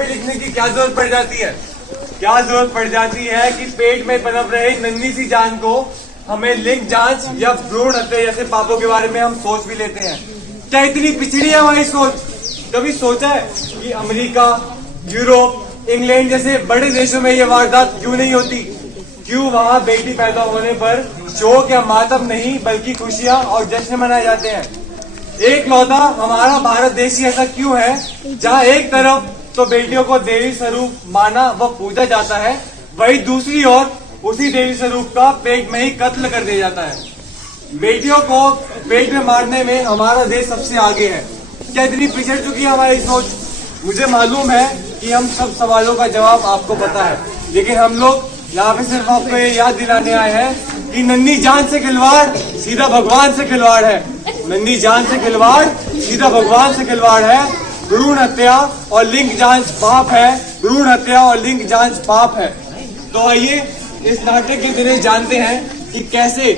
पे लिखने की क्या जरूरत पड़ जाती है? क्या जरूरत पड़ जाती है कि पेट में पनप रहे नन्ही सी जान को हमें लिंग जांच या भ्रूण हत्या जैसे पापों के बारे में हम सोच भी लेते हैं। क्या इतनी पिछड़ी है हमारी सोच? कभी सोचा है कि अमेरिका, यूरोप, इंग्लैंड जैसे बड़े देशों में ये वारदात क्यों नहीं होती? क्यों वहाँ बेटी पैदा होने पर शोक या मातम नहीं बल्कि खुशियाँ और जश्न मनाए जाते हैं? एक लौता हमारा भारत देश ही ऐसा क्यों है जहाँ एक तरफ तो बेटियों को देवी स्वरूप माना व पूजा जाता है, वही दूसरी ओर उसी देवी स्वरूप का पेट में ही कत्ल कर दिया जाता है। बेटियों को पेट में मारने में हमारा देश सबसे आगे है। क्या इतनी पिछड़ चुकी है हमारी सोच? मुझे मालूम है कि हम सब सवालों का जवाब आपको पता है, लेकिन हम लोग यहाँ पे सिर्फ आपको ये याद दिलाने आए हैं कि नन्ही जान से खिलवाड़ सीधा भगवान से खिलवाड़ है। नन्ही जान से खिलवाड़ सीधा भगवान से खिलवाड़ है। भ्रूण हत्या और लिंग जांच पाप है। भ्रूण हत्या और लिंग जांच पाप है। तो आइए इस नाटक के जरिए जानते हैं कि कैसे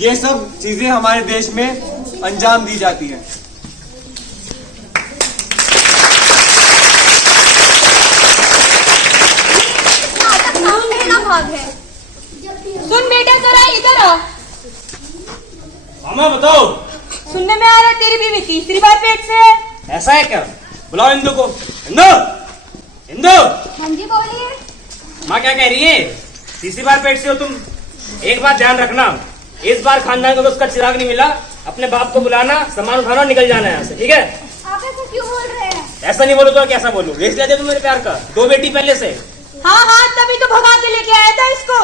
ये सब चीजें हमारे देश में अंजाम दी जाती है। है। सुन बेटा जरा इधर आ। मामा बताओ। सुनने में आ रहा है तेरी बीवी तीसरी बार पेट से है। ऐसा है क्या? बुलाओ इंदु को। इंदु, इंदु। हाँ जी बोलिए। माँ क्या कह रही है? तीसरी बार पेट से हो तुम। एक बात ध्यान रखना, इस बार खानदान को उसका चिराग नहीं मिला। अपने बाप को बुलाना, सामान उठाना और निकल जाना है यहाँ से, ठीक है? आप ऐसा क्यों बोल रहे हैं? ऐसा नहीं बोलो तो कैसा बोलूं? रेस लेते तुम मेरे प्यार का। 2 बेटी पहले से। हाँ हाँ तभी तो भगा के लेके आया था इसको।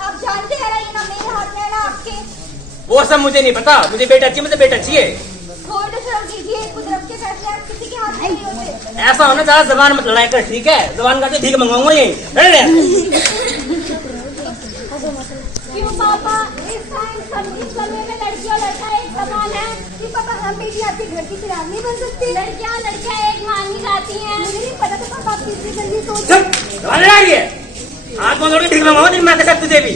आप जानते हैं ना ये ना मेरे हाथ में है ना आपके। वो सब मुझे नहीं पता। मुझे बेटा चाहिए, मुझे बेटा चाहिए। छोड़ दीजिए, कुदरत के फैसले आप किसी के हाथ में नहीं होते। ऐसा होना ज्यादा जबान मत लड़ाई कर, ठीक है? जबान का ठीक मंगवाऊंगा यही। क्यों पापा इस समय में लड़की और लड़का एक समान है कि पापा हम बेटी आपके घर की चिराग नहीं बन सकती? लड़कियाँ एक मांगी जाती हैं। मुझे नहीं पता था पापा आप कितनी जल्दी सोच रही है। हाथ में ठीक मंगवाऊंगा मैं के साथ तुझे भी।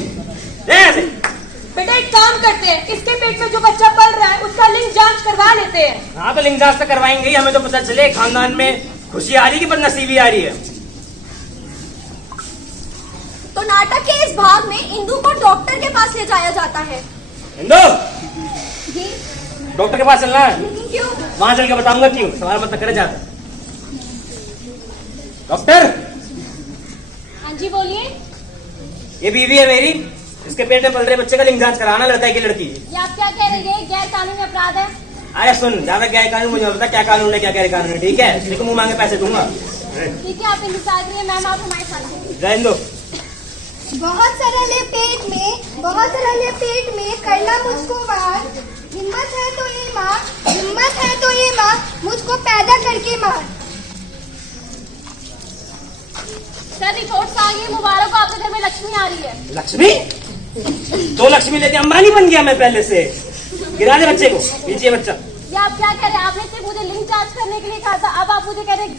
बेटा एक काम करते हैं, इसके पेट में जो बच्चा पल रहा है उसका लिंग जांच करवा लेते हैं। हाँ तो लिंग जांच तो करवाएंगे ही। हमें तो पता चले खानदान में खुशी आ रही है कि बदनसीबी आ रही है। तो नाटक के इस भाग में इंदु को डॉक्टर के पास ले जाया जाता है। इंदु, जी डॉक्टर के पास चलना है। लेकिन क्यों? वहां चल के बताऊंगा क्यों। सवाल मत करे जाता। डॉक्टर। हाँ जी बोलिए। ये बीवी है मेरी, इसके पेट में पल रहे बच्चे का लिंग जांच कराना, लड़का है कि लड़की? ये आप क्या कह रही है? गैर कानूनी अपराध है। अरे सुन, ज्यादा गैर कानून मुझे पता क्या कानून है क्या गैर कानून है, ठीक है? देखो मुंह मांगे पैसे दूंगा। ठीक है आप इंतजार करिए, मैम आप हमारे साथ हैं। जय हिंदू। बहुत सरल है पेट में करना मुझको वार। हिम्मत है तो ये माँ मुझको पैदा करके मार। सर रिपोर्ट आ गई, मुबारक हो आपके घर में लक्ष्मी आ रही है। लक्ष्मी? 2 लक्ष्मी लेके अंबानी बन गया मैं पहले से। गिरा दे बच्चे को, नीचे बच्चा। ये आप क्या कह रहे हैं? आपने सिर्फ मुझे लिंग जांच करने के लिए कहा था, अब आप मुझे कह रहे हैं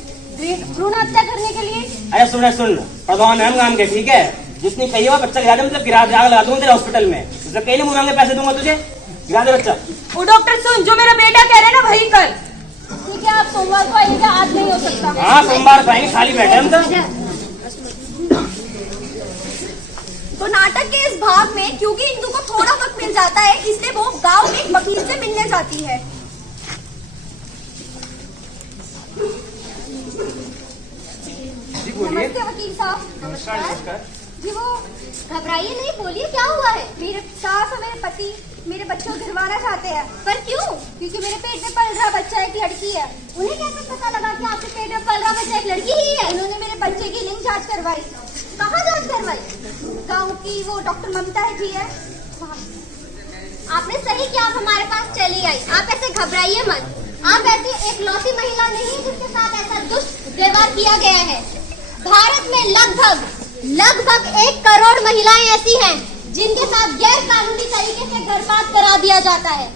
भ्रूण हत्या करने के लिए? अरे सुन, प्रधान है हम काम के, ठीक है? जिसने कही हुआ बच्चा गिरा दे, मतलब गिरा आग लगा दूंगा तेरे हॉस्पिटल में। मतलब कहीं मुंह मांगे पैसे दूंगा तुझे। गिरा दे बच्चा। वो डॉक्टर सुन, जो मेरा बेटा कह रहे हैं ना वही कर। ठीक है आप सोमवार को आइएगा, आज नहीं हो सकता। हाँ सोमवार को आएंगे, खाली बैठे हम तो नाटक के इस भाग में क्योंकि इंदु को थोड़ा वक्त मिल जाता है, इसलिए वो गांव में एक वकील से मिलने जाती है। नमस्ते वकील साहब। नमस्कार। जी वो घबराइए नहीं, बोलिए क्या हुआ है? मेरे सास और मेरे पति मेरे बच्चे को गिरवाना चाहते हैं। पर क्यों? क्योंकि मेरे पेट में पल रहा बच्चा एक लड़की है। उन्हें कैसे पता लगा कि आपके पेट में पल रहा बच्चा एक लड़की ही है? उन्होंने मेरे बच्चे की लिंग जांच करवाई। कहाँ जांच करवाई? गाँव की वो डॉक्टर ममता जी है। आपने सही किया, आप हमारे पास चली आई। आप ऐसे घबराइए मत। आप ऐसी एक लौती महिला नहीं जिसके साथ ऐसा दुष्ट व्यवहार किया गया है। भारत में लगभग 1 करोड़ महिलाएं ऐसी हैं जिनके साथ गैर कानूनी तरीके से गर्भपात करा दिया जाता है।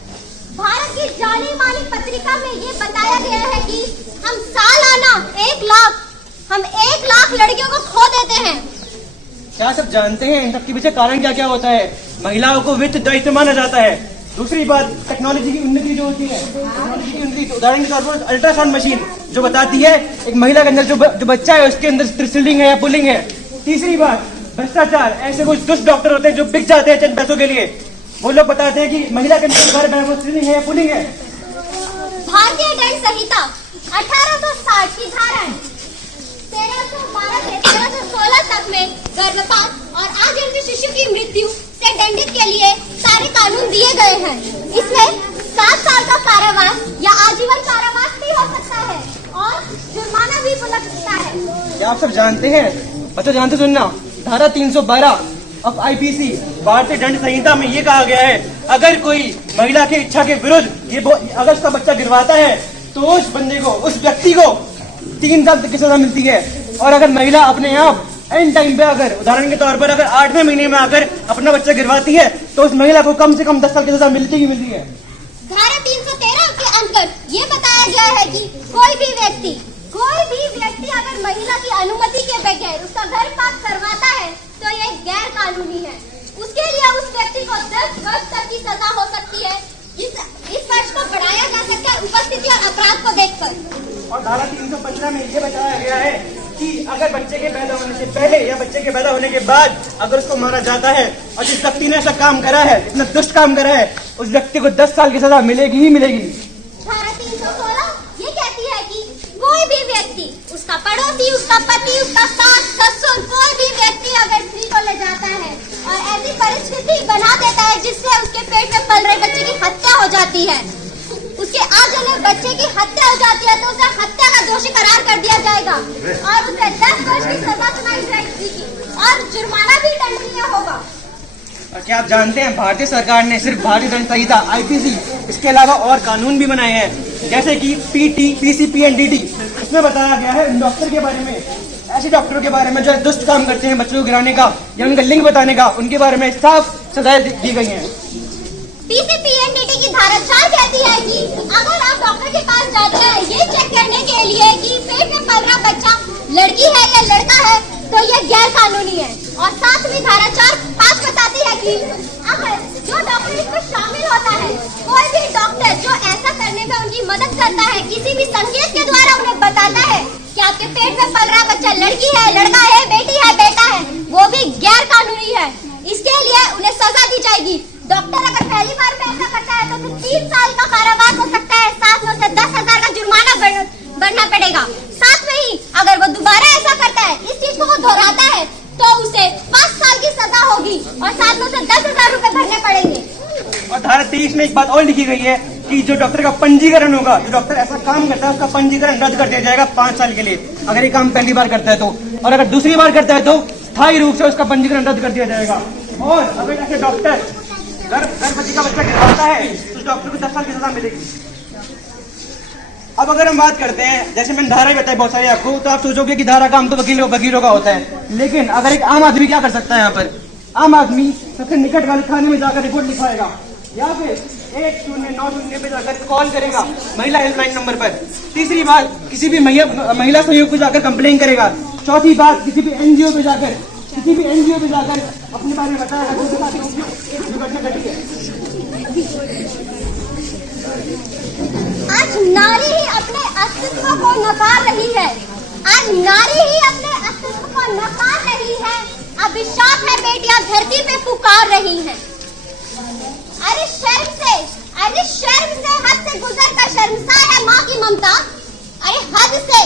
भारत की जानी मानी पत्रिका में ये बताया गया है कि हम सालाना 1 लाख लड़कियों को खो देते हैं। क्या सब जानते हैं इन सब के पीछे कारण क्या क्या होता है? महिलाओं को वित्त दायित्व माना जाता है, दूसरी बात, टेक्नोलॉजी की उन्नति जो होती है, टेक्नोलॉजी की उन्नति, उदाहरण के तौर पर अल्ट्रासाउंड मशीन जो बताती है एक महिला के अंदर जो बच्चा है उसके अंदर स्त्रीलिंग है या पुल्लिंग है। तीसरी बात, भ्रष्टाचार। ऐसे कुछ दुष्ट डॉक्टर होते हैं जो बिक जाते हैं चंद पैसों के लिए। वो लोग बताते हैं कि महिला के अंदर वो स्त्रीलिंग है या पुल्लिंग है। भारतीय दंड संहिता 1860 की धारा 1312 से 1316 तक में गर्भपात और आजन्म शिशु की मृत्यु से दंडित के लिए सारे कानून दिए गए हैं। इसमें 7 साल का कारावास या आजीवन कारावास भी हो सकता है और जुर्माना भी लग सकता है। क्या आप सब जानते हैं, बच्चों जानते सुनना, धारा 312 ऑफ आईपीसी भारतीय दंड संहिता में ये कहा गया है, अगर कोई महिला की इच्छा के विरुद्ध अगर उसका बच्चा गिरवाता है तो उस बंदे को, उस व्यक्ति को 3 साल तक की सजा मिलती है। और अगर महिला अपने आप एंड टाइम पे अगर, उदाहरण के तौर पर अगर 8वें महीने में अगर अपना बच्चा गिरवाती है तो उस महिला को कम से कम 10 साल की सजा मिलती ही मिलती है। धारा 313 के अंदर ये बताया गया है कि कोई भी व्यक्ति अगर महिला की अनुमति के बगैर उसका गर्भपात करवाता है तो ये गैर कानूनी है। उसके लिए उस व्यक्ति को 10 वर्ष तक की सजा हो सकती है। इस वर्ष को बढ़ाया जा सकता है उपस्थिति और अपराध को देखकर। और धारा 315 में ये बताया गया है कि अगर बच्चे के पैदा होने से पहले या बच्चे के पैदा होने के बाद अगर उसको मारा जाता है और जिस व्यक्ति ने ऐसा काम करा है, इतना दुष्ट काम करा है, उस व्यक्ति को 10 साल की सजा मिलेगी ही मिलेगी। धारा 316 ये कहती है कि कोई भी व्यक्ति, उसका पड़ोसी, उसका पति, उसका सास, ससुर, कोई भी व्यक्ति अगर स्त्री को ले जाता है और ऐसी परिस्थिति बना देता है जिससे उसके पेट में पल रहे बच्चे की हत्या हो जाती है, उसके आजन्मे बच्चे की हत्या हो जाती है, तो उसे हत्या का दोषी करार कर दिया जाएगा और उसे 10 वर्ष की सजा सुनाई जाएगी और जुर्माना भी दंडनीय होगा। और क्या आप जानते हैं, भारतीय सरकार ने सिर्फ भारतीय दंड संहिता आईपीसी, इसके अलावा और कानून भी बनाए हैं, जैसे कि पीटी, पीसीपी एंड डीटी। इसमें बताया गया है डॉक्टर के बारे में, ऐसे डॉक्टरों के बारे में जो दुष्ट काम करते हैं बच्चों को गिराने का या उनका लिंग बताने का, उनके बारे में साफ सजाएं दी गई हैं। पीसीपीएनडीटी की धारा 4 कहती है कि अगर आप डॉक्टर के पास जाते हैं ये चेक करने के लिए कि पेट में पल रहा बच्चा लड़की है या लड़का है, तो ये गैर कानूनी है। और साथ में धारा 4(5) बताती है कि अगर जो डॉक्टर इसमें शामिल होता है, कोई भी डॉक्टर जो ऐसा करने में उनकी मदद करता है, किसी भी संकेत के द्वारा उन्हें बताता है कि आपके पेट में पल रहा बच्चा लड़की है, लड़का है, बेटी है, बेटा है, वो भी गैर कानूनी है। इसके लिए उन्हें सजा दी जाएगी। डॉक्टर अगर पहली बार में ऐसा करता है तो उसे 3 साल का कारावास हो सकता है, साथ में उसे 10,000 का जुर्माना भरना पड़ेगा। साथ में ही अगर वो दोबारा ऐसा करता है, इस चीज को वो दोहराता है, तो उसे 5 साल की सजा होगी और साथ में उसे 10,000 रुपए भरने पड़ेंगे। और धारा 23 में एक बात और लिखी गई है कि जो डॉक्टर का पंजीकरण होगा, जो डॉक्टर ऐसा काम करता है उसका पंजीकरण रद्द कर दिया जाएगा 5 साल के लिए, अगर ये काम पहली बार करता है तो। और अगर दूसरी बार करता है तो स्थायी रूप से उसका पंजीकरण रद्द कर दिया जाएगा। और अगर ऐसे डॉक्टर गर्भवती का बच्चा गिरवाता है तो डॉक्टर को 10 साल की सजा मिलेगी। अब अगर हम बात करते हैं, जैसे मैंने धारा बताई बहुत सारी आपको, तो आप सोचोगे कि धारा काम तो वकीलों का होता है, लेकिन अगर एक आम आदमी क्या कर सकता है, यहाँ पर आम आदमी सबसे निकट वाले थाने में जाकर रिपोर्ट लिखवाएगा या फिर 1090 पे जाकर कॉल करेगा महिला हेल्पलाइन नंबर पर। तीसरी बात, किसी भी महिला सहयोग को जाकर कंप्लेन करेगा। चौथी बात, किसी भी एनजीओ पे जाकर अपने बारे में बताया घटना घटी है। आज नारी ही अपने अस्तित्व को नकार रही है। अभिशाप है, बेटियां धरती पे पुकार रही हैं। अरे शर्म से हद से गुजर कर शर्मसार है माँ की ममता। अरे हद से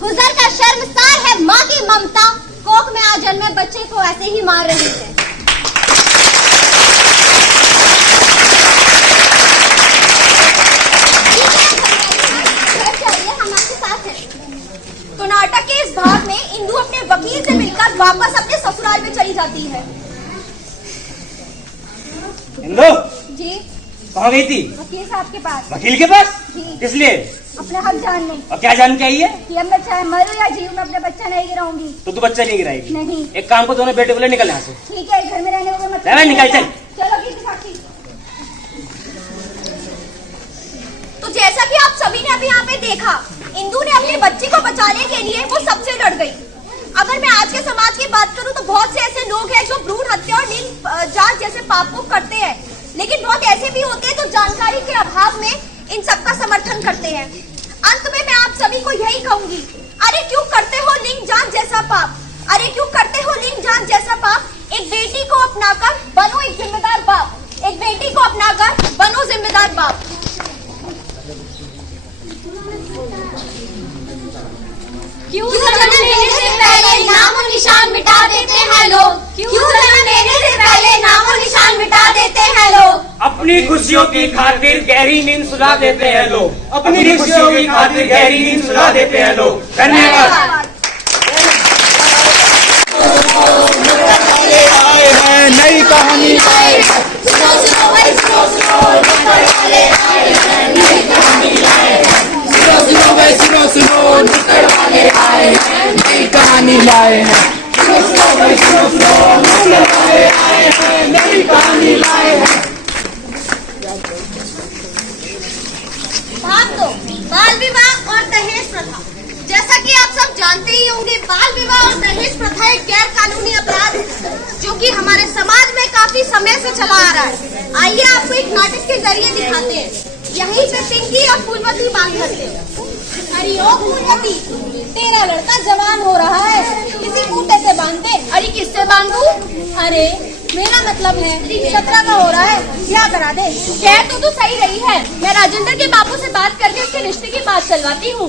गुजर कर शर्मसार है माँ की ममता। कोख में आ जन्मे बच्चे को ऐसे ही मार रही है। कर्नाटक के इस भाग में इंदु अपने वकील से मिलकर वापस अपने ससुराल में चली जाती है। इंदु जी कहाँ गई थी? वकील साहब के पास। वकील के पास? जी। किस लिए? अपने हक जानने। और क्या जान के आई है? कि अब मैं चाहे मरूं या जीऊं, मैं अपने बच्चा नहीं गिराऊंगी। तो तू बच्चा नहीं गिराएगी? नहीं। एक काम को दोनों बेटे बोले निकल यहाँ से। ठीक है, घर में रहने को मत। निकल चल। चलो की साक्षी। तो जैसा कि आप सभी ने अभी यहाँ पे देखा, इंदु ने अपने बच्चे को बचाने के लिए वो सबसे लड़ गई। अगर मैं आज के समाज की बात करूं तो बहुत से ऐसे लोग हैं जो भ्रूण हत्या और नील जांच जैसे पाप को करते हैं, लेकिन बहुत ऐसे भी होते हैं जो जानकारी के अभाव में इन सबका समर्थन करते हैं। अंत में मैं आप सभी को यही कहूंगी, अरे क्यों करते हो लिंग जांच जैसा पाप, अरे क्यों करते हो लिंग जांच जैसा पाप। एक बेटी को अपनाकर बनो एक जिम्मेदार बाप, एक बेटी को अपनाकर बनो जिम्मेदार बाप। क्यों जन्म लेने से पहले नाम और निशान मिटा देते हैं लोग, क्यों जन्म लेने से पहले नाम और निशान मिटा देते हैं लोग। अपनी खुशियों की खातिर गहरी नींद सुला देते हैं लोग, अपनी खुशियों की खातिर गहरी नींद सुला देते हैं लोग। धन्यवाद। नई कहानी सुनो सुनो भाई सुनो सुनो, निकट वाले आए हैं नई कहानी लाए हैं। सुनो सुनो भाई सुनो सुनो, निकट वाले आए हैं नई कहानी लाए हैं। सुनो सुनो भाई सुनो सुनो, निकट वाले आए हैं नई कहानी लाए हैं। भाग दो बाल विवाह और दहेज प्रथा। जैसा कि आप सब जानते ही होंगे, बाल विवाह और दहेज प्रथा एक गैर कानूनी अपराध है जो कि हमारे समाज में काफी समय से चला आ रहा है। आइए आपको एक नाटक के जरिए दिखाते हैं। यहीं पे पिंकी और फूलवती बात करते हैं। अरे ओ फूलवती, तेरा लड़का जवान हो रहा है, किसी खूंटे से बांधते। अरे किससे बांधू? अरे मेरा मतलब है 17 का हो रहा है, क्या करा दे। कह तो तू सही रही है, मैं राजेंद्र के बापू से बात करके उसके रिश्ते की बात चलवाती हूँ।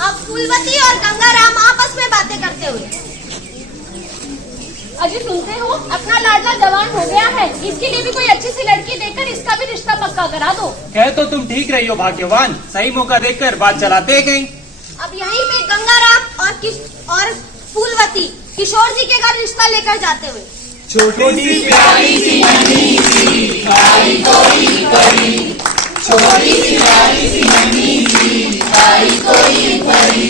अब फूलवती और गंगाराम आपस में बातें करते हुए, अजी सुनते हो, अपना लाडला जवान हो गया है, इसके लिए भी कोई अच्छी सी लड़की देखकर इसका भी रिश्ता पक्का करा दो। कह तो तुम ठीक रही हो भाग्यवान, सही मौका देखकर बात चलाते हैं कहीं। अब यहीं पे गंगाराम और फूलवती किशोर जी के घर रिश्ता लेकर जाते हुए, छोटी सी प्यारी सी नन्ही सी आई कोई परी, छोटी सी प्यारी सी नन्ही सी आई कोई परी।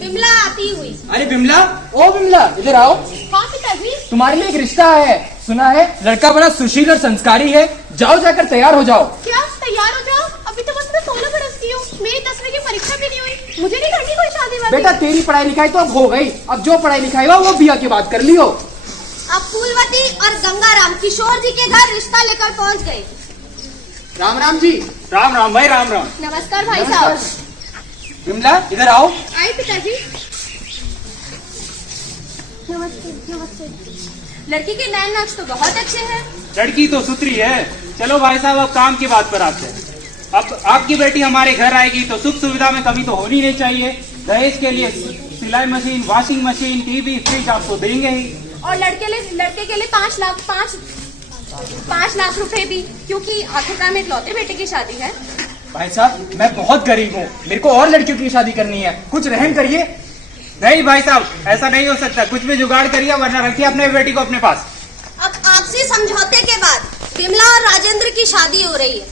बिमला आती हुई, अरे बिमला, ओ बिमला इधर आओ। कौन पिताजी? तुम्हारे लिए एक रिश्ता है, सुना है लड़का बड़ा सुशील और संस्कारी है, जाओ जाकर तैयार हो जाओ। क्या तैयार हो जाओ? अभी तो बस मैं 16 बरस की हूँ, मेरी 10वीं की परीक्षा भी नहीं हुई, मुझे नहीं करनी कोई शादी वादी। बेटा तेरी पढ़ाई लिखाई तो अब हो गई, अब जो पढ़ाई लिखाई हुआ वो बिया की बात कर लियो। अब फूलवती और गंगाराम किशोर जी के घर रिश्ता लेकर पहुँच गए। राम राम जी। राम राम भाई, राम राम। नमस्कार भाई साहब। बिमला इधर आओ। आए पिताजी। नमस्ते नमस्ते। लड़की के नैन नक्श तो बहुत अच्छे हैं। लड़की तो सुथरी है। चलो भाई साहब, अब काम की बात पर आते हैं। अब आपकी बेटी हमारे घर आएगी तो सुख सुविधा में कमी तो होनी नहीं चाहिए। दहेज के लिए सिलाई machine, washing machine, TV, fridge आपको देंगे ही। और लड़के के लिए 5 लाख रुपए भी, क्योंकि आखिरकार में इकलौते बेटे की शादी है। भाई साहब मैं बहुत गरीब हूँ, मेरे को और लड़कियों की शादी करनी है, कुछ रहम करिए। नहीं भाई साहब, ऐसा नहीं हो सकता, कुछ भी जुगाड़ करिए, वरना रखिए अपने बेटी को अपने पास। अब आपसी समझौते के बाद बिमला और राजेंद्र की शादी हो रही है।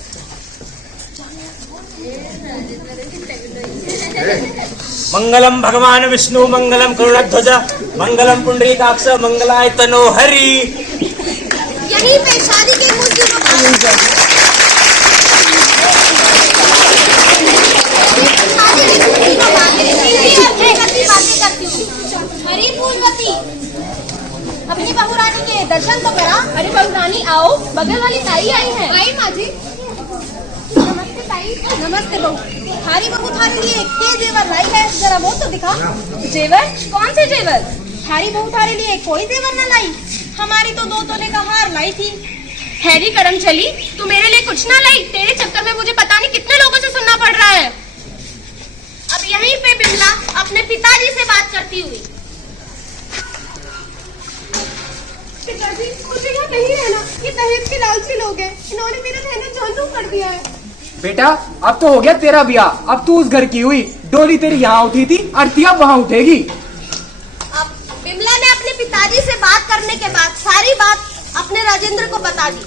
मंगलम भगवान विष्णु, मंगलम करुणध्वज, मंगलम पुंडरीकाक्ष, मंगलाय तनो हरि। यहीं पे शादी के कुछ दिनों बाद हरी फूलवती, अपनी बहू रानी के दर्शन तो करा। अरे बहू रानी आओ, बगल वाली ताई आई है। आई माँ जी। नमस्ते ताई। नमस्ते बहू। थारी बहू थारे लिए के जेवर लाई है, जरा वो तो दिखा। जेवर? कौन से जेवर? थारी बहू थारे लिए कोई जेवर न लाई, हमारी तो 2 तोले का हार लाई थी। हैरी करम चली, तू मेरे लिए कुछ ना लाई, तेरे चक्कर में मुझे पता नहीं कितने लोगों से सुनना पड़ रहा है। अब यहीं पे बिमला अपने पिताजी से बात करती हुई, पिताजी मुझे यहाँ नहीं रहना, ये दहेज के लालची लोग हैं, इन्होंने मेरा रहना जानू कर दिया है। बेटा अब तो हो गया तेरा ब्याह, अब तू उस घर की हुई, डोली तेरी यहाँ उठी थी, आरती अब वहाँ उठेगी। अब बिमला ने अपने पिताजी से बात करने के बाद सारी बात अपने राजेंद्र को बता दी।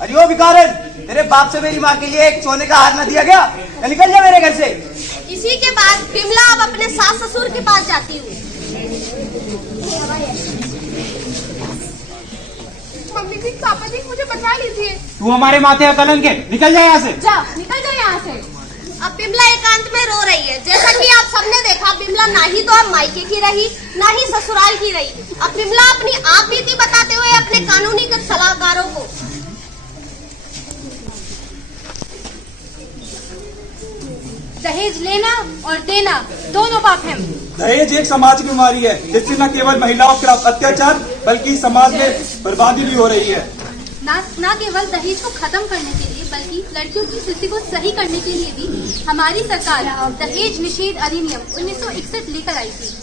अरे ओ भिखारन, तेरे बाप से मेरी माँ के लिए एक सोने का हार न दिया गया? निकल जा मेरे घर से। इसी के बाद बिमला अब अपने सास ससुर के पास जाती हुई, मम्मी जी, पापा जी, मुझे बचा लीजिए। तू हमारे माथे का कलंक है, निकल जा यहाँ से। जा, निकल जा यहाँ से। अब बिमला एकांत में रो रही है। जैसा कि आप सबने देखा, बिमला ना ही तो अब मायके की रही, ना ही ससुराल की रही। अब बिमला अपनी आप बीती बताते हुए अपने कानूनी सलाहकारों को दहेज लेना और देना दोनों पाप हैं। दहेज एक समाज की बीमारी है जिससे न केवल महिलाओं के खिलाफ अत्याचार बल्कि समाज में बर्बादी भी हो रही है। न केवल दहेज को खत्म करने के लिए बल्कि लड़कियों की स्थिति को सही करने के लिए भी हमारी सरकार दहेज निषेध अधिनियम 1961 लेकर आई थी।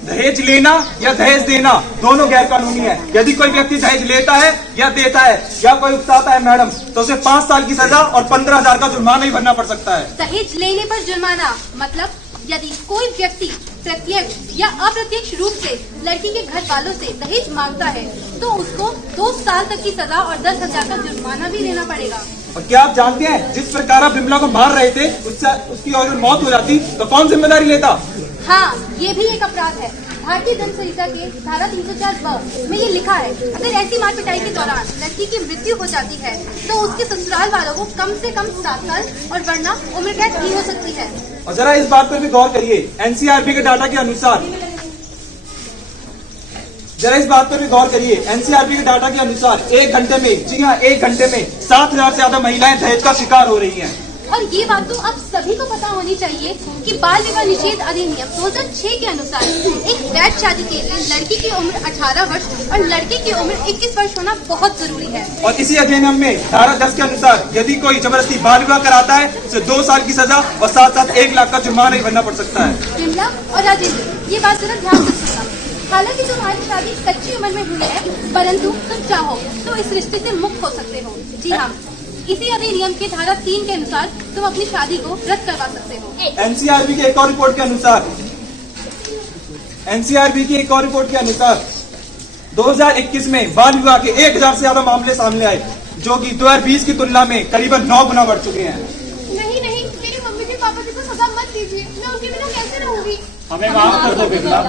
दहेज लेना या दहेज देना दोनों गैर कानूनी है। यदि कोई व्यक्ति दहेज लेता है या देता है या कोई उकसाता है मैडम, तो उसे 5 साल की सजा और 15,000 का जुर्माना ही भरना पड़ सकता है। दहेज लेने पर जुर्माना मतलब यदि कोई व्यक्ति प्रत्यक्ष या अप्रत्यक्ष रूप से लड़की के घर वालों से दहेज मांगता है तो उसको 2 साल तक की सजा और 10,000 का जुर्माना भी देना पड़ेगा। और क्या आप जानते हैं, जिस प्रकार आप बिमला को मार रहे थे उसकी अगर मौत हो जाती तो कौन जिम्मेदारी लेता? हाँ, ये भी एक अपराध है। भारतीय दंड संहिता के धारा 304 में ये लिखा है, अगर ऐसी मार पिटाई के दौरान लड़की की मृत्यु हो जाती है तो उसके ससुराल वालों को कम से कम 7 साल और वरना उम्र कैद भी हो सकती है। और जरा इस बात पर भी गौर करिए, एनसीआरबी के डाटा के अनुसार 1 घंटे में, जी हाँ 1 घंटे में 7,000 से ज्यादा महिलाएं दहेज का शिकार हो रही हैं। और ये बात तो आप सभी को पता होनी चाहिए कि बाल विवाह निषेध अधिनियम 2006 के अनुसार एक वैध शादी के लिए लड़की की उम्र 18 वर्ष और लड़के की उम्र 21 वर्ष होना बहुत जरूरी है। और इसी अधिनियम में धारा 10 के अनुसार यदि कोई जबरदस्ती बाल विवाह कराता है उसे 2 साल की सजा और साथ 1 लाख का जुर्माना ही भरना पड़ सकता है। बिमला और राजेंद्र, ये बात जरा ध्यान से सुनना। हालांकि तुम्हारी शादी कच्ची उम्र में हुई है, परंतु तुम चाहो तो इस रिश्ते से मुक्त हो सकते हो। जी हाँ, इसी अधिनियम के धारा 3 के अनुसार तुम अपनी शादी को रद्द करवा सकते हो। एनसीआरबी की एक और रिपोर्ट के अनुसार 2021 में बाल विवाह के 1,000 से ज्यादा मामले सामने आए, जो कि 2020 की तुलना में करीबन 9 गुना बढ़ चुके हैं। नहीं नहीं, मेरे मम्मी के पापा जी को सजा मत दीजिए, मैं उनके बिना कैसे रहूंगी। हमें माफ कर दो बिमला।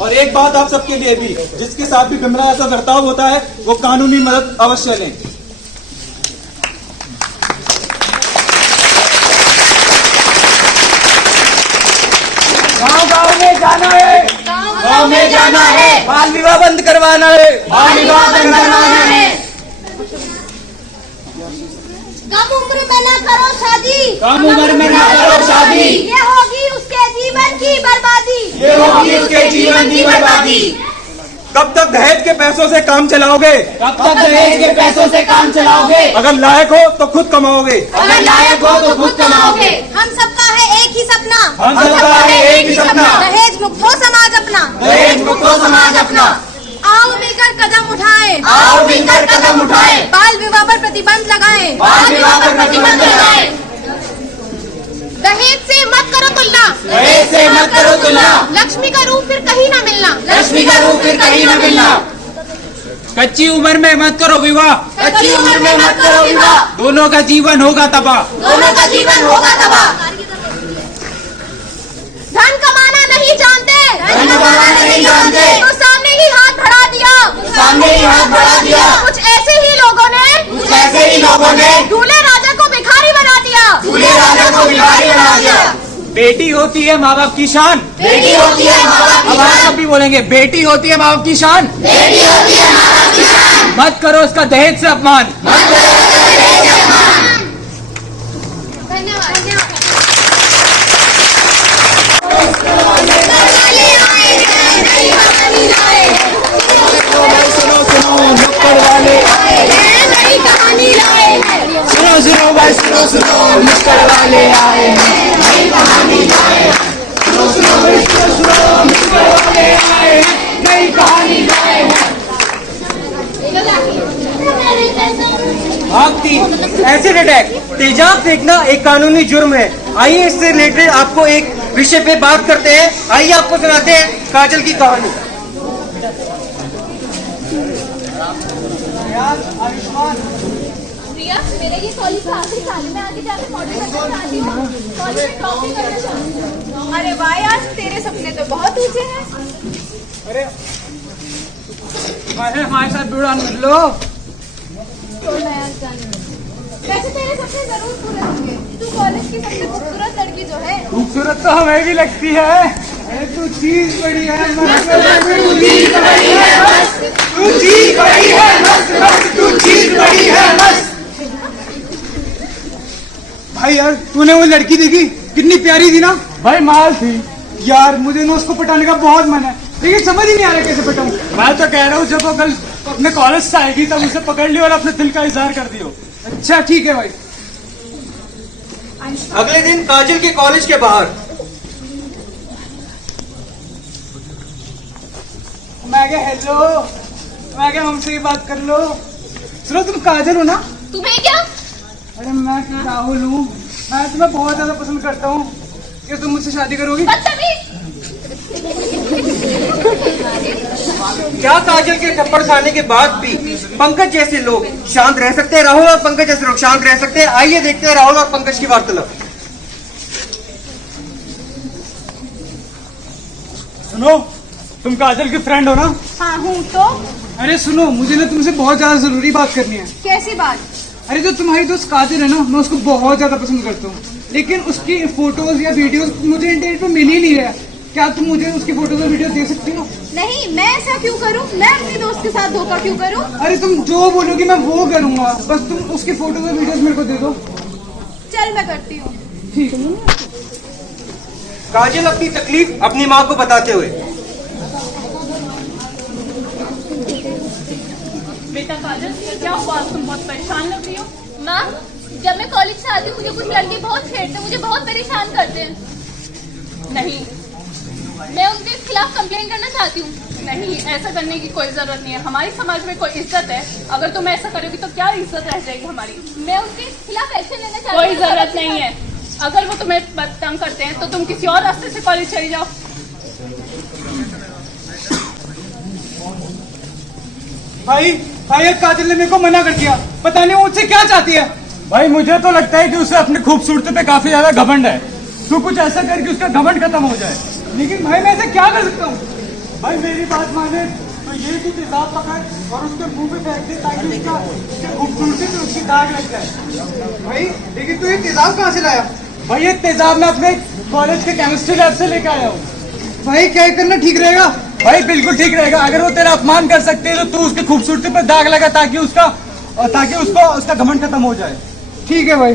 और एक बात आप सबके लिए भी, जिसके साथ भी बिमला ऐसा बर्ताव होता है वो कानूनी मदद अवश्य लें। गाँव में जाना है, गाँव में जाना है, बाल विवाह बंद करवाना है, बाल विवाह बंद करवाना है। कम उम्र में न करो शादी, कम उम्र में न करो शादी, ये होगी उसके जीवन की बर्बादी, ये होगी उसके जीवन की बर्बादी। कब तक दहेज के पैसों से काम चलाओगे? कब तक दहेज के पैसों से काम चलाओगे? अगर लायक हो तो खुद कमाओगे, अगर लायक हो तो खुद कमाओगे। हम सबका है एक ही सपना, हम सबका है एक ही सपना, दहेज मुक्त हो समाज अपना, दहेज मुक्त हो समाज अपना। आओ मिलकर कदम उठाएं, आओ मिलकर कदम उठाएं, बाल विवाह पर प्रतिबंध लगाएं, बाल विवाह पर प्रतिबंध लगाएं। दहेज से मत करो तुलना, दहेज से मत करो तुलना, लक्ष्मी का रूप फिर कहीं न मिलना, लक्ष्मी का रूप फिर कहीं न मिलना। कच्ची उम्र में मत करो विवाह, कच्ची उम्र में मत करो विवाह, दोनों का जीवन होगा तबाह। दोनों का जीवन होगा तबाह। धन कमाना नहीं जानते, धन कमाना नहीं जानते, तो सामने ही हाथ बढ़ा दिया, सामने ही हाथ बढ़ा दिया। कुछ ऐसे ही लोगों ने दूल्हे राजा को भिखारी बना दिया, दूल्हे राजा को भिखारी बना दिया। बेटी होती है माँ बाप की शान, बेटी होती है माँ बाप की अब आप शान, सब भी बोलेंगे बेटी होती है माँ बाप की शान। बेटी होती है माँ बाप की शान, मत करो उसका दहेज से अपमान। धन्यवाद। सुनो भाई, सुनो मुस्कर वाले आए हैं, नई कहानी लाए। सुनो मुस्कर वाले आए हैं, नई कहानी लाए हैं। भागती एसिड अटैक, तेजाब फेंकना एक कानूनी जुर्म है। आइए इससे रिलेटेड आपको एक विषय पे बात करते हैं। आइए आपको सुनाते हैं काजल की कहानी। प्रिया, मेरे ये कॉलेज का आखिरी साल है, मैं आगे जाकर मॉडल बनना चाहती हूँ, कॉलेज में टॉप भी करना चाहती हूँ। अरे वाह यार, तेरे सपने तो बहुत ऊंचे हैं। अरे हमारे साथ जुड़ा मिल लो। वैसे तेरे सपने जरूर पूरे होंगे, तू कॉलेज की सबसे खूबसूरत लड़की जो है। खूबसूरत तो हमें भी लगती है। अरे तू चीज बड़ी है मस्त, तू चीज बड़ी है मस्त, तू चीज बड़ी है मस्त, तू चीज बड़ी है मस्त। भाई यार तूने वो लड़की देखी, कितनी प्यारी थी ना। भाई माल थी यार मुझे ना उसको पटाने का बहुत मन है, लेकिन समझ ही नहीं आ रहा कैसे पटाऊं। मैं तो कह रहा हूँ जब वो कल अपने कॉलेज से आएगी तब उसे पकड़ लियो और अपने दिल का इजहार कर दियो। अच्छा ठीक है भाई। अगले दिन काजल के कॉलेज के बाहर मैं क्या हेलो, मैं क्या हमसे ही बात कर लो। सुनो तुम काजल हो ना? तुम्हें क्या? अरे मैं राहुल हूँ, मैं तुम्हें बहुत ज्यादा पसंद करता हूँ। क्या तुम मुझसे शादी करोगी? क्या काजल के थप्पड़ खाने के बाद भी पंकज जैसे लोग शांत रह सकते हैं? राहुल और पंकज जैसे लोग शांत रह सकते हैं? आइए देखते हैं राहुल और पंकज की वार्तालाप। सुनो, तुम काजल की फ्रेंड हो ना? हाँ हूँ तो। अरे सुनो, मुझे ना तुमसे बहुत ज्यादा जरूरी बात करनी है। कैसी बात? अरे जो तुम्हारी दोस्त काजल है ना, मैं उसको बहुत ज्यादा पसंद करता हूँ, लेकिन उसकी फोटोज या वीडियोस मुझे इंटरनेट पे मिल ही नहीं रहा। क्या तुम मुझे उसकी फोटोज और वीडियो दे सकती हो? नहीं, मैं ऐसा क्यों करूँ? मैं अपनी दोस्त के साथ धोखा क्यों करूँ? अरे तुम जो बोलोगी मैं वो करूंगा, बस तुम उसकी फोटोज और वीडियोस मेरे को दे दो। चल मैं करती हूँ। ठीक है। काजल अपनी तकलीफ अपनी माँ को बताते हुए, बेटा काजल, क्या हुआ? तुम बहुत परेशान लग रही हो। माँ, जब मैं कॉलेज से आती हूँ मुझे कुछ लड़के बहुत छेड़ते हैं, मुझे बहुत परेशान करते हैं। नहीं मैं उनके खिलाफ कंप्लेन करना चाहती हूँ। नहीं, ऐसा करने की कोई जरूरत नहीं है। हमारी समाज में कोई इज्जत है, अगर तुम ऐसा करोगी तो क्या इज्जत रह जाएगी हमारी? मैं उनके खिलाफ एक्शन लेना चाहती हूँ। कोई जरूरत नहीं है। अगर वो तुम्हें तंग करते हैं तो तुम किसी और रास्ते से कॉलेज चली जाओ। भाई भाई काजल ने मेरे को मना कर दिया, पता नहीं वो मुझसे क्या चाहती है। भाई मुझे तो लगता है कि उसे अपनी खूबसूरती पे काफी ज्यादा घमंड है। तू कुछ ऐसा कर कि उसका घमंड खत्म हो जाए। लेकिन भाई मैं ऐसा क्या कर सकता हूँ? भाई मेरी बात माने तो ये कि तेजाब पकड़ और उसके मुंह पे फेंक दे ताकि उसकी खूबसूरती पे उसकी दाग लग जाए। भाई लेकिन तू ये तेजाब कहाँ से लाया? भाई ये तेजाब मैं अपने कॉलेज के केमिस्ट्री लैब से लेकर आया हूँ। भाई क्या करना ठीक रहेगा? भाई बिल्कुल ठीक रहेगा। अगर वो तेरा अपमान कर सकते हैं तो तू उसकी खूबसूरती पर दाग लगा ताकि उसका घमंड खत्म हो जाए। ठीक है भाई।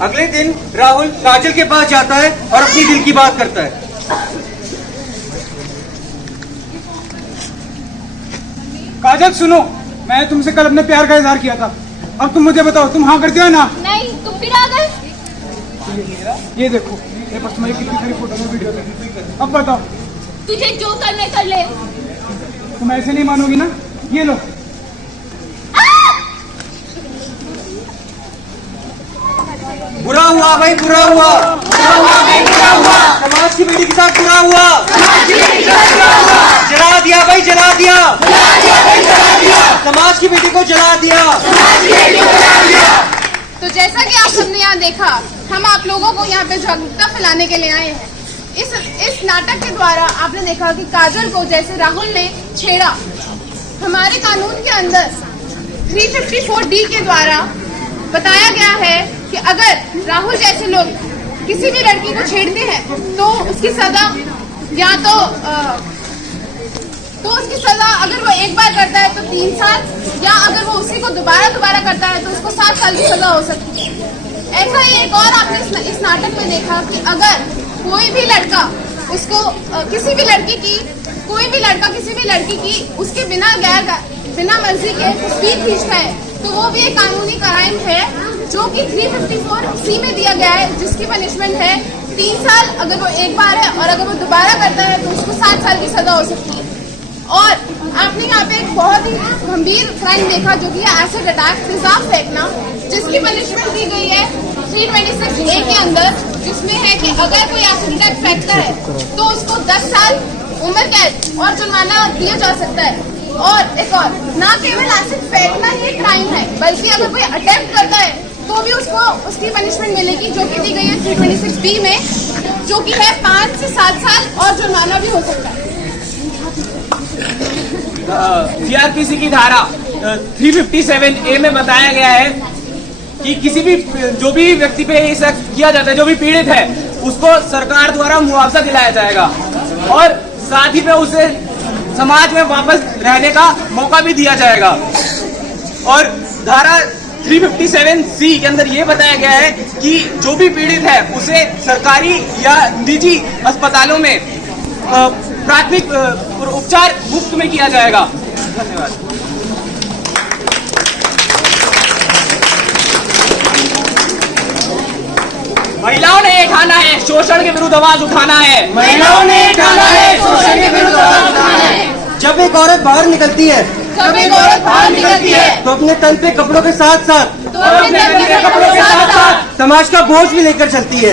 अगले दिन राहुल काजल के पास जाता है और अपनी दिल की बात करता है। काजल सुनो, मैं तुमसे कल अपने प्यार का इजहार किया था, अब तुम मुझे बताओ तुम हाँ करती हो ना? नहीं, तुम फिर आ गए। ये देखो मेरे पास तुम्हारी कितनी सारी फोटो और वीडियो है, अब बताओ। तुझे जो करने कर ले। तुम ऐसे नहीं मानोगी ना? ये लो। बुरा हुआ भाई, बुरा हुआ, बुरा हुआ भाई, बुरा हुआ। समाज की बेटी के साथ बुरा हुआ, समाज की बेटी के साथ बुरा हुआ। जला दिया भाई, जला दिया, जला दिया भाई, जला दिया। समाज की बेटी को जला दिया, समाज की बेटी को जला दिया। तो जैसा कि आप सबने यहाँ देखा, हम आप लोगों को यहाँ पे जागरूकता फैलाने के लिए आए हैं। इस नाटक के द्वारा आपने देखा कि काजल को जैसे राहुल ने छेड़ा, हमारे कानून के अंदर 354D के द्वारा बताया गया है कि अगर राहुल जैसे लोग किसी भी लड़की को छेड़ते हैं तो उसकी सजा या तो उसकी सजा अगर वो एक बार करता है तो 3 साल, या अगर वो उसी को दोबारा करता है तो उसको 7 साल की सजा हो सकती है। ऐसा ही एक और आपने इस नाटक में देखा कि अगर कोई भी लड़का उसको किसी भी लड़की की उसके बिना मर्जी के तस्वीर खींचता है तो वो भी एक कानूनी क्राइम है जो कि 354C में दिया गया है, जिसकी पनिशमेंट है 3 साल अगर वो एक बार है, और अगर वो दोबारा करता है तो उसको 7 साल की सजा हो सकती है। और आपने यहाँ पे एक बहुत ही गंभीर क्राइम देखा जो कि है एसिड अटैक, तेजाब फेंकना, जिसकी पनिशमेंट दी गई है 326A के अंदर, जिसमें है कि अगर कोई एसिड अटैक फेंकता है तो उसको 10 साल उम्र कैद और जुर्माना दिया जा सकता है। और एक और, ना केवल एसिड फेंकना ही क्राइम है, बल्कि अगर कोई अटेम्प्ट करता है तो भी उसको उसकी पनिशमेंट मिलेगी जो कि दी गई है 326B में, जो कि है 5 से 7 साल और जुर्माना भी हो सकता है। सीआरपीसी की धारा 357A में बताया गया है कि किसी भी जो भी व्यक्ति पे ऐसा किया जाता है, जो भी पीड़ित है, उसको सरकार द्वारा मुआवजा दिलाया जाएगा और साथ ही पे उसे समाज में वापस रहने का मौका भी दिया जाएगा। और धारा 357C के अंदर ये बताया गया है कि जो भी पीड़ित है उसे सरकारी या निजी अस्पतालों में प्राथमिक उपचार मुफ्त में किया जाएगा। धन्यवाद। महिलाओं ने ये ठाना है, शोषण के विरुद्ध आवाज उठाना है। महिलाओं ने ठाना है, शोषण के विरुद्ध आवाज उठाना है। जब एक औरत बाहर निकलती है, तो अपने तन पे कपड़ों के साथ साथ समाज का बोझ भी लेकर चलती है।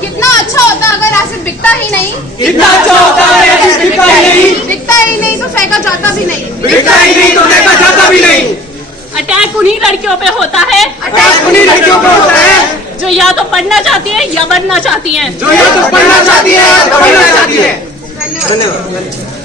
कितना अच्छा होता अगर एसिड बिकता ही नहीं। कितना अच्छा होता है, ऐसे बिकता ही नहीं। बिकता ही नहीं तो फेंका जाता भी नहीं। बिकता ही नहीं तो देखा जाता भी नहीं। अटैक उन्हीं लड़कियों पे होता है, अटैक उन्हीं लड़कियों पर होता है जो या तो पढ़ना चाहती है या बनना चाहती हैं। जो या तो पढ़ना चाहती है या बनना चाहती है। धन्यवाद।